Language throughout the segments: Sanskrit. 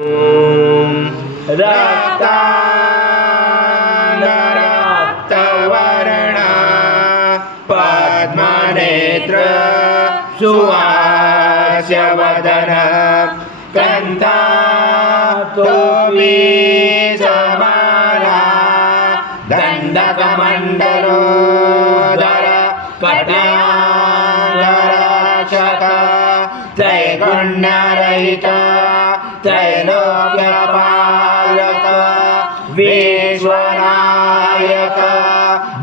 रक्तवर्ण पद्मनेत्र सुहास्यवदन कन्थातोऽपि समाला दण्डकमण्डलोदर कटाक्षक त्रैगुण्यरहित त्रैलोक्यपालक विश्वनायक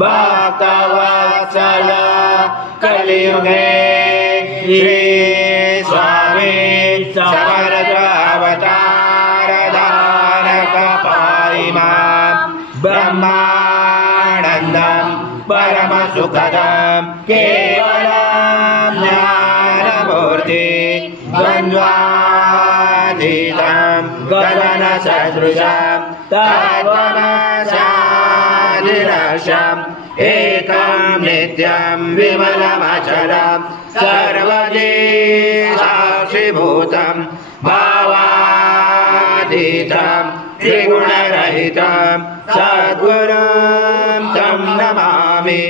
भक्तवत्सल कलियुगे श्री स्वामी समर्थ अवतार धारक पाहि मां ब्रह्मानन्दं परमसुखदं केवलं ज्ञानमूर्ति द्वन्द्वातीतं गगनसदृशं तत्त्वमसादिलक्ष्यम् एकं नित्यं विमलमचलं सर्वदी साक्षिभूतं भावातीतं त्रिगुणरहितं सद्गुरुं तं नमामि।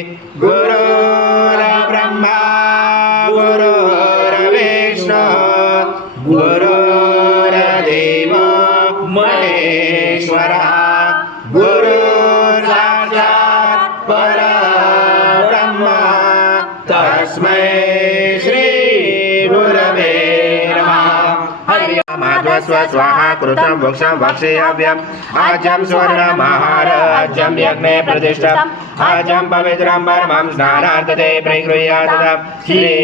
गुरुर्ब्रह्मा गुरुर्विष्णु गुरुर्देवो महेश्वरः गुरुर्साक्षात् परब्रह्म तस्मै श्री गुरवे नमः। माध्वस्व स्वाहा कृतं वक्षं वक्षेयव्यम् आज्यं स्वर्णमहाराज्यं यज्ञे प्रतिष्ठम् आज्यं पवित्रं परमं स्नानार्थते प्रगृह्यात् श्री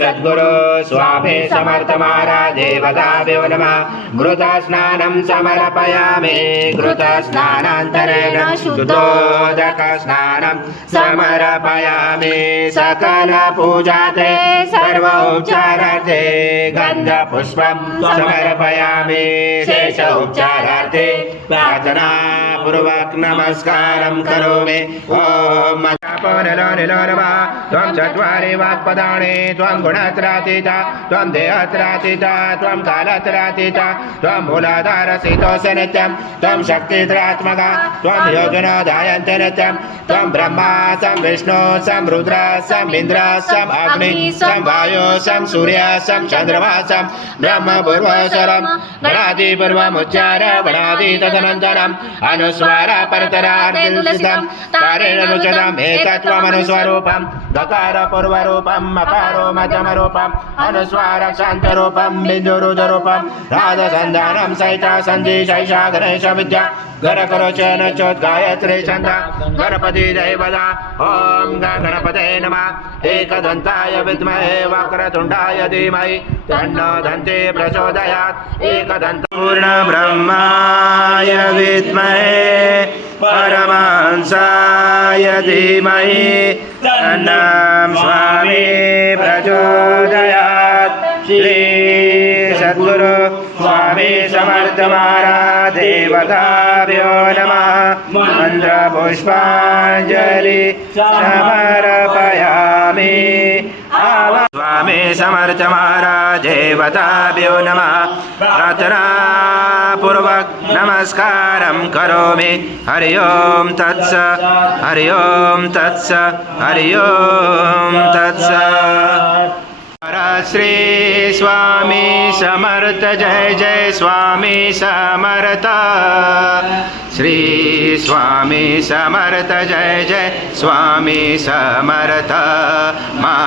सद्गुरु स्वामी समर्थ महाराज देवताभ्यो नमः। घृतस्नानं समर्पयामि घृतस्नानान्तरेण शुद्धोदकस्नानं समर्पयामि सकलपूजाते सर्वोपचारार्थे गन्धपुष्पं समर्पयामि शेषोपचारार्थे प्रार्थनापूर्वक नमस्कारं करोमि। ॐ त्वं चत्वारि वाक्पदानि त्वं गुणत्रयातीता त्वं देहत्रयातीता त्वं कालत्रयातीता त्वं मूलाधारस्थितोऽसि नित्यं त्वं शक्तित्रयात्मका त्वं योगिनो ध्यायन्ति नित्यं त्वं ब्रह्मा सं विष्णु सं रुद्र सं इन्द्र सं अग्नि सं वायु सं सूर्य सं चन्द्रमा सं ब्रह्म पूर्वस्वरं गणादिपूर्वमुच्चार गणादि तदनन्तरम् अनुस्वार परतरार्थितं तारेण रुचितम् एकत्वमनुस्वरूपं दकार पूर्वरूपं मकारो मध्यमरूपं अनुस्वार शान्तरूपं बिन्दुरुदरूपं राधसन्धानं सहिता सन्धि शैषा गणेश विद्या गणकरोचन चोद्गायत्री छन्द गणपति दैवदा। ॐ गणपते नमः। एकदन्ताय विद्महे वक्रतुण्डाय धीमहि तन्नो दन्ती प्रचोदयात्। एकदन्त पूर्णब्रह्माय विद्महे परमहंसाय धीमहि तन्नः स्वामी प्रचोदयात्। श्री सद्गुरु स्वामी समर्थ महाराज देवताभ्यो नमः। मन्त्रपुष्पाञ्जलि समर्पयामि। स्वामी समर्थ महाराज देवताभ्यो नमः। प्रार्थनापूर्वक नमस्कारं करोमि। हरि ओं तत्सत् हरि ओं तत्सत् हरि ओं तत्सत्। श्री स्वामी समर्थ जय जय स्वामी समर्थ। श्री स्वामी समर्थ जय जय स्वामी समर्थ।